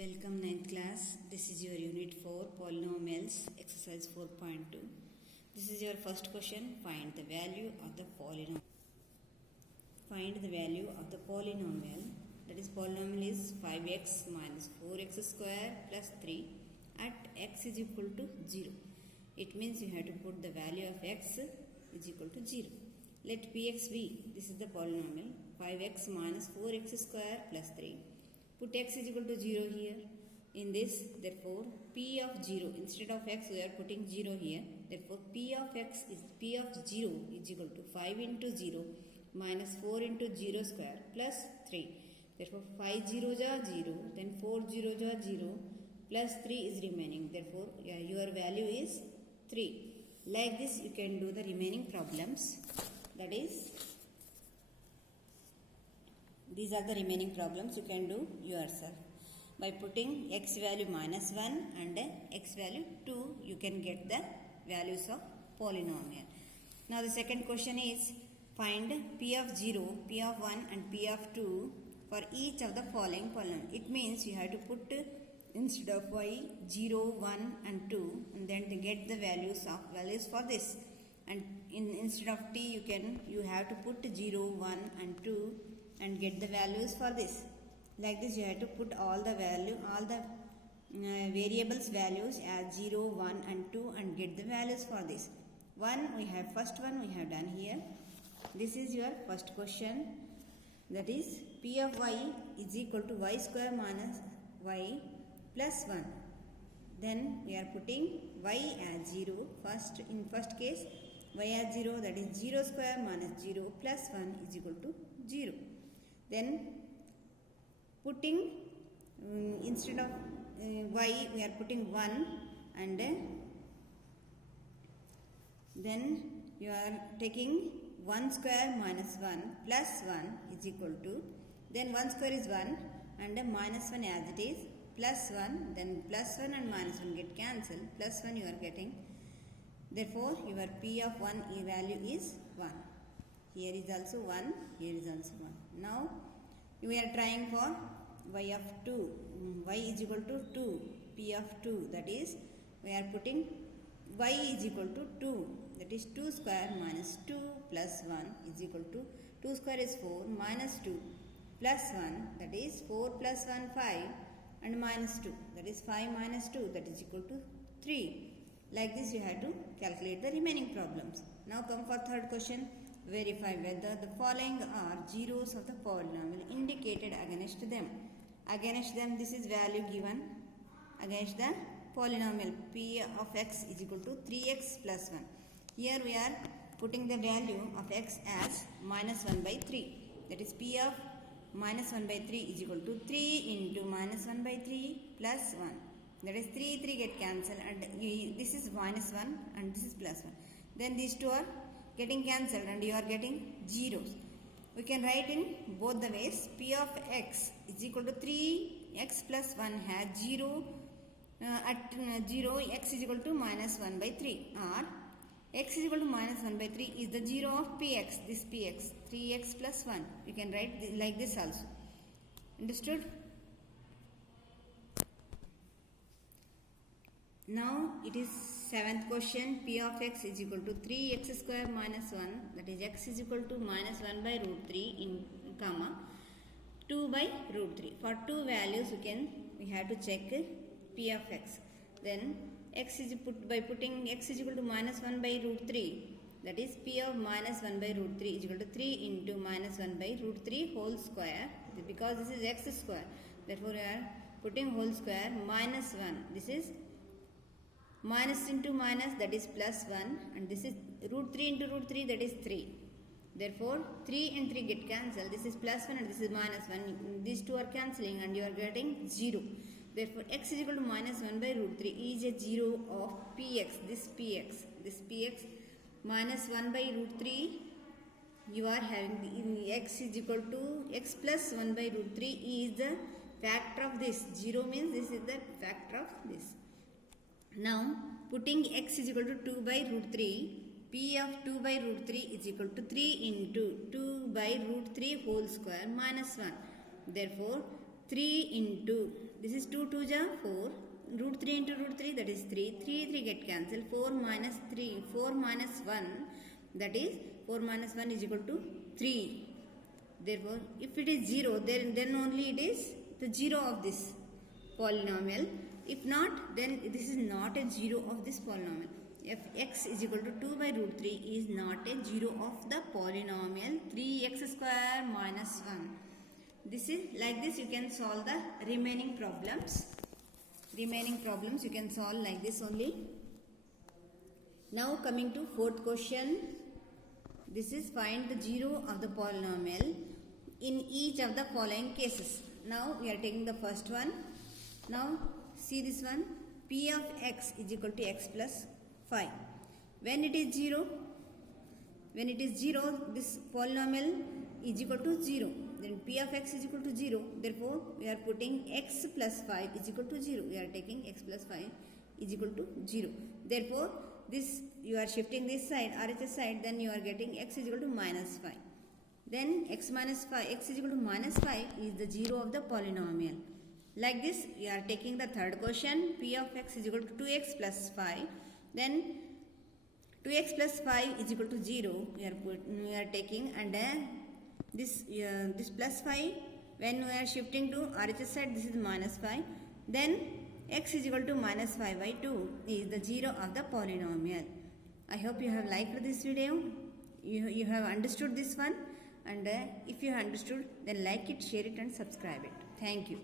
Welcome 9th class. This is your unit 4 polynomials exercise 4.2. This is your first question. Find the value of the polynomial. Find the value of the polynomial. That is polynomial is 5x minus 4x square plus 3 at x is equal to 0. It means you have to put the value of x is equal to 0. Let px be. This is the polynomial 5x minus 4x square plus 3. Put x is equal to 0 here. In this, therefore, p of 0, instead of x we are putting 0 here. Therefore, p of x is p of 0 is equal to 5 into 0 minus 4 into 0 square plus 3. Therefore, 5 zeros are 0, then 4 zeros are 0 plus 3 is remaining. Therefore, your value is 3. Like this, you can do the remaining problems. That is, these are the remaining problems you can do yourself. By putting x value minus 1 and x value 2, you can get the values of polynomial. Now the second question is, find p of 0, p of 1 and p of 2 for each of the following polynomial. It means you have to put instead of y 0, 1 and 2 and then to get the values for this. And instead of t you have to put 0, 1 and 2 and get the values for this. Like this you have to put all the variables values as 0, 1 and 2 and get the values for this. First one we have done here. This is your first question. That is p of y is equal to y square minus y plus 1. Then we are putting y as 0. In first case y as 0, that is 0 square minus 0 plus 1 is equal to 0. Then putting instead of y we are putting 1 and then you are taking 1 square minus 1 plus 1 is equal to, then 1 square is 1 and minus 1 as it is, plus 1, then plus 1 and minus 1 get cancelled, plus 1 you are getting. Therefore your p of 1 value is 1. Here is also 1, here is also 1. Now we are trying for y of 2. Y is equal to 2, p of 2. That is, we are putting y is equal to 2. That is 2 square minus 2 plus 1 is equal to 2 square is 4 minus 2 plus 1. That is 4 plus 1 5 and minus 2. That is 5 minus 2. That is equal to 3. Like this you have to calculate the remaining problems. Now come for third question. Verify whether the following are zeros of the polynomial indicated against them. Against them, this is value given against the polynomial p of x is equal to 3x plus 1. Here we are putting the value of x as minus 1 by 3. That is p of minus 1 by 3 is equal to 3 into minus 1 by 3 plus 1. That is 3 get cancelled and this is minus 1 and this is plus 1. Then these two are getting cancelled and you are getting zeros. We can write in both the ways. P of x is equal to 3x plus 1 has 0 at 0 x is equal to minus 1 by 3, or x is equal to minus 1 by 3 is the 0 of px, this px, 3x plus 1. You can write like this also. Understood? Now it is seventh question. P of x is equal to 3x square minus 1, that is x is equal to minus 1 by root 3 in comma 2 by root 3. For two values we have to check p of x. Then x is by putting x is equal to minus 1 by root 3, that is p of minus 1 by root 3 is equal to 3 into minus 1 by root 3 whole square, because this is x square. Therefore we are putting whole square minus 1. This is minus into minus, that is plus 1, and this is root 3 into root 3, that is 3. Therefore 3 and 3 get cancelled. This is plus 1 and this is minus 1. These two are cancelling and you are getting 0. Therefore x is equal to minus 1 by root 3 is a 0 of px. This px minus 1 by root 3, you are having x is equal to x plus 1 by root 3 is the factor of this. 0 means this is the factor of this. Now putting x is equal to 2 by root 3, p of 2 by root 3 is equal to 3 into 2 by root 3 whole square minus 1. Therefore 3 into This is 2 2 ja 4. Root 3 into root 3, that is 3. 3 get cancelled. 4 minus 3. 4 minus 1, that is 4 minus 1 is equal to 3. Therefore, if it is 0, then only it is the 0 of this polynomial. If not, then this is not a 0 of this polynomial. If x is equal to 2 by root 3 is not a 0 of the polynomial 3x square minus 1. This is like this you can solve the remaining problems. Remaining problems you can solve like this only. Now coming to fourth question. This is find the 0 of the polynomial in each of the following cases. Now we are taking the first one. Now see this one. P of x is equal to x plus 5. When it is 0, this polynomial is equal to 0. Then P of x is equal to 0. Therefore, we are putting x plus 5 is equal to 0. We are taking x plus 5 is equal to 0. Therefore, this you are shifting this side, RHS side, then you are getting x is equal to minus 5. Then x is equal to minus 5 is the 0 of the polynomial. Like this, we are taking the third question. P of x is equal to 2x plus 5. Then 2x plus 5 is equal to 0. We are taking, and this plus 5, when we are shifting to RHS side, this is minus 5. Then x is equal to minus 5 by 2 is the 0 of the polynomial. I hope you have liked this video. You have understood this one, and if you have understood, then like it, share it and subscribe it. Thank you.